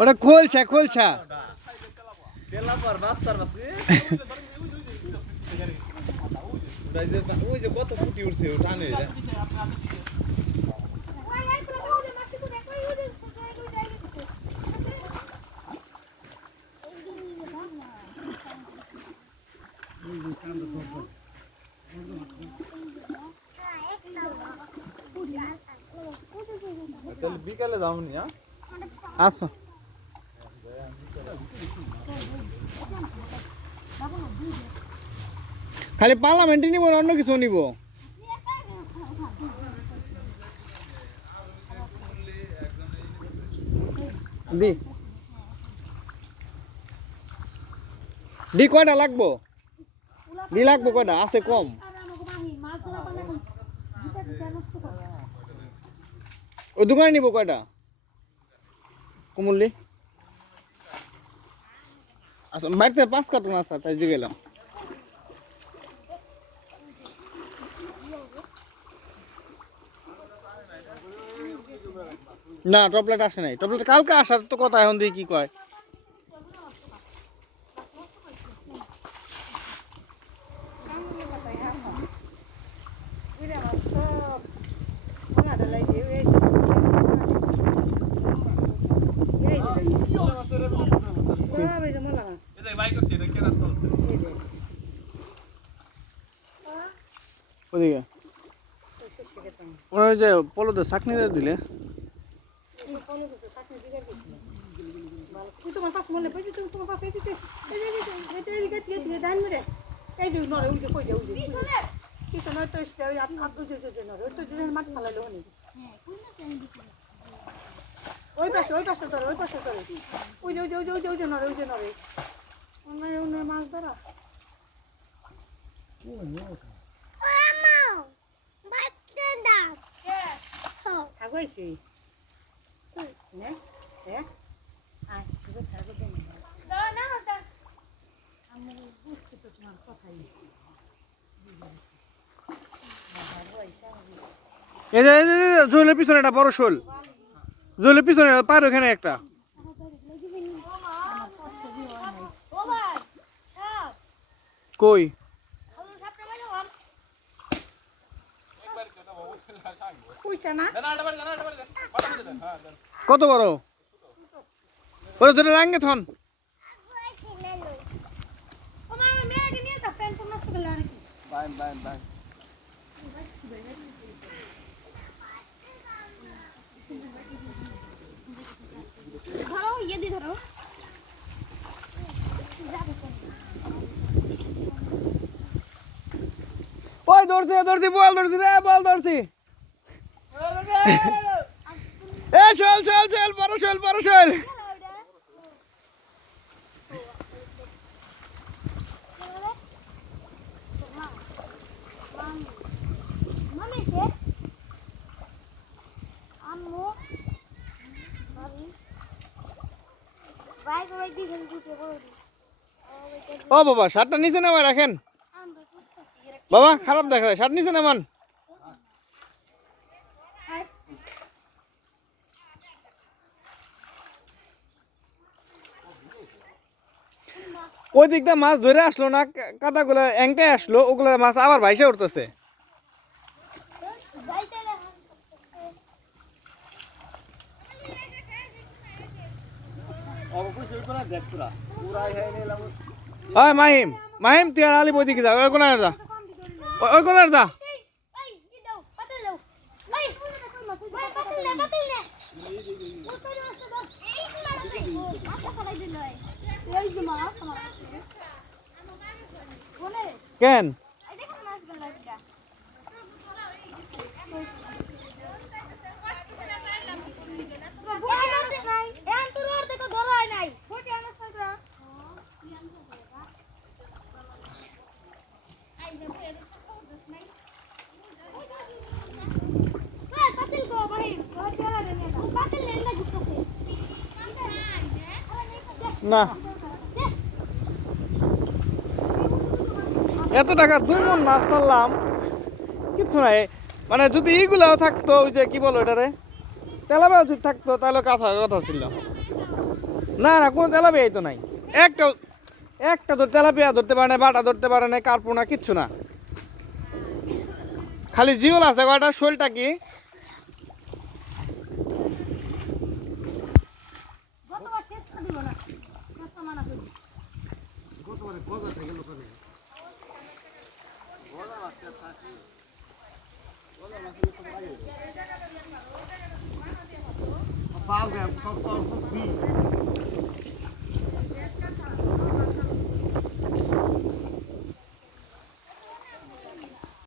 ওটা খোলছা খোলছা ওই যে কত ফুটি উঠছে টানে তাহলে বিকালে যাবনি হ্যাঁ আসো খালি পার্লামেন্টে নিব না অন্য কিছু নিব দি দি কয়টা লাগবো দি লাগবো কয়টা আছে কম ও দোকানে নিব কয়টা কুমুল্লি আচ্ছা বাড়িতে 5 কার্টুন আছে তাই যে গেলাম না টপলেট আসে নাই টপলেট কালকে আসার তো কথা এখন দিয়ে কি কয় ওদিকে ওরা যে পলোতে চাকনি দিলে তোমার পাশে মনে পড়ছে তুমি তোমার পাশে এসেছে এই যে নরে ওই যে কই যে ওই যে কিছু নয় তো ওই আপনার নরে ওই তো মাটি ফালাইলো অনেক ওই পাশে ধরো ওই পাশে ধরো ওই যে ওই যে ওই যে ওই যে নরে ওই যে নরে অন্য মাছ ধরা থাকছে হ্যাঁ হ্যাঁ আয় থাকবে আমি বুঝছি তো তোমার কথাই এই যে জলের পিছনে একটা বড় শোল জলের পিছনে পার ওখানে একটা কই কত বড় ওরা ধরে রাঙ্গে থন ওই ধরছি ধরছি বল ধরছি রে বল ধরছি এ চল চল চল বড় চল বড় চল ও বাবা শার্টটা নিচে নামায় রাখেন বাবা খারাপ দেখা যায় শার্ট নিচে নামান ওই দিকটা মাছ ধরে আসলো না কাদাগুলা এঙ্কায় আসলো ওগুলা মাছ আবার ভাইসে উঠতেছে মাহিম মাহিম তুই আর আলিপ ওইদিকে যা ওই কোনার যা ওই কোনার যা কেন না এত টাকা 2 মণ মাছ ছাড়লাম কিছু নাই মানে যদি এইগুলাও থাকতো ওই যে কি বলো এটারে তেলাপিয়া যদি থাকতো তাহলে কথা কথা ছিল। না না কোনো তেলাপিয়াই তো নাই, একটা একটা তো তেলাপিয়া ধরতে পারে না, বাটা ধরতে পারে না, কার্পোনা কিচ্ছু না, খালি জিওল আছে কয়টা। শোলটা কি গতবার শেষ করে দিব না, শেষ মানা করি। পাল দেয় সব